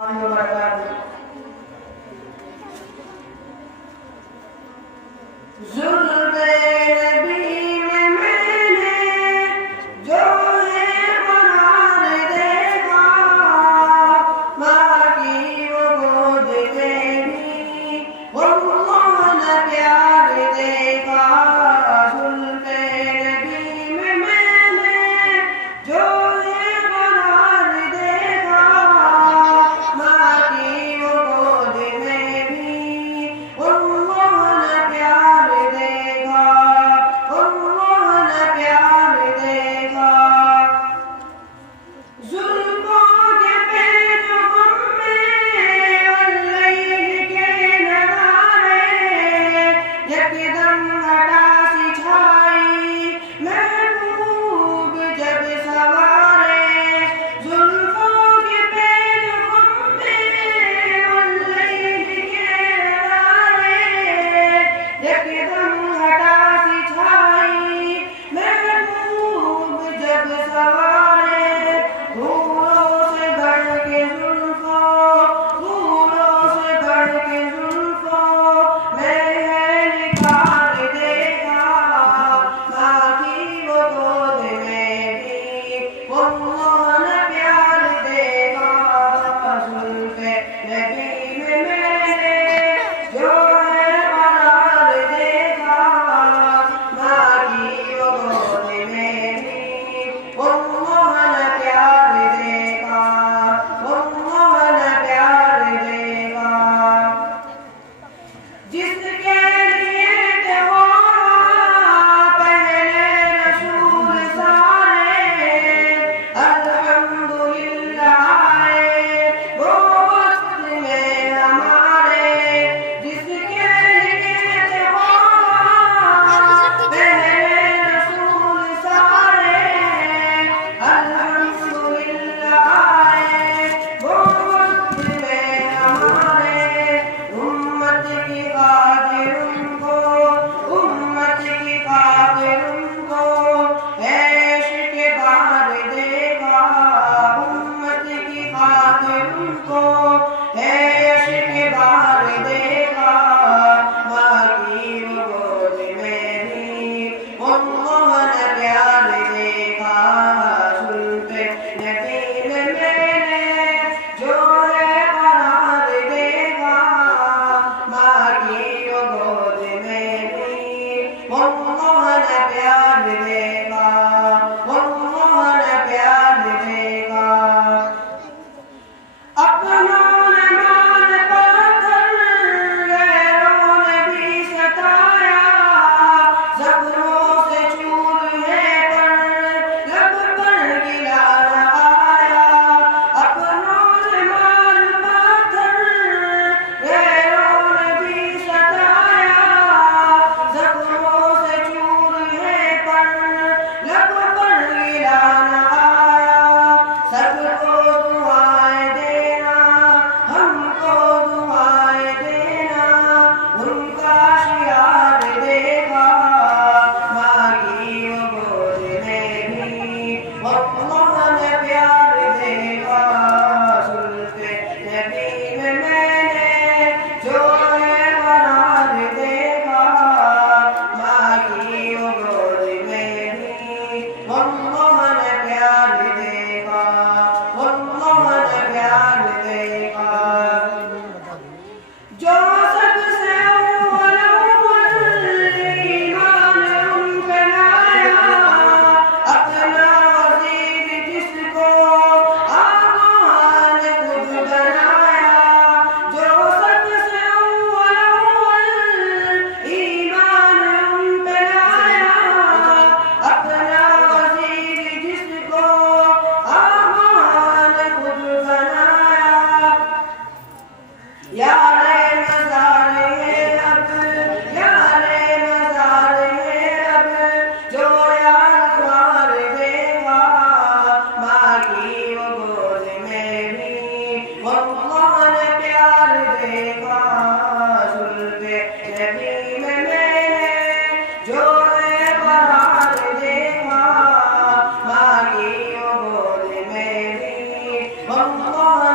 اللہ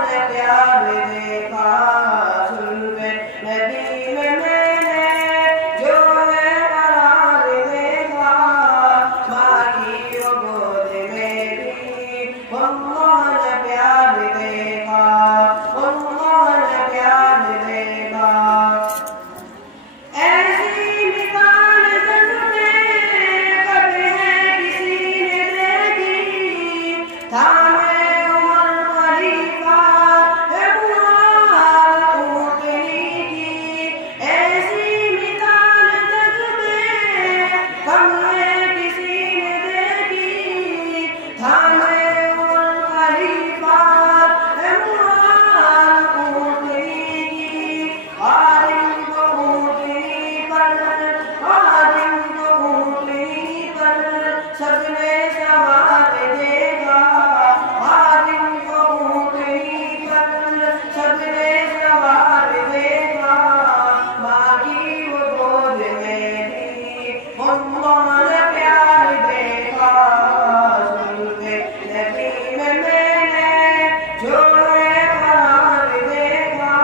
نے پیار دیکھا زلفے نبی میں نے جو ہے قرار دیکھا ماں کی وہ گود میں بھی اللہ نے پیار دیکھا اللہ نے پیار دیکھا ایسی مثال جگ میں کب ہے کسی نے دیکھی تھامے عمر خلیفہ ہے بہار اونٹنی کی ایسی مثال جگ میں کب ہے کسی نے دیکھی تھامے عمر خلیفہ ہے بہار اونٹنی کی خادم کو اونٹنی پر خادم کو اونٹنی پر سب نے سوار دیکھا خادم کو اونٹنی پر سب نے سوار دیکھا ماں کی وہ گود میں بھی اللہ نے پیار دیکھا زلفے نبی میں نے جو ہے قرار دیکھا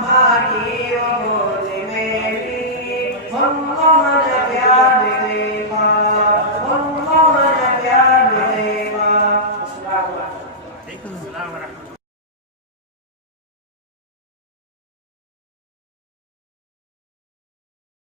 ماں کی وہ گود میں بھی اللہ نے پیار دیکھا اللہ نے پیار دیکھا۔ السلام علیکم۔ وعلیکم السلام ورحمۃ اللہ۔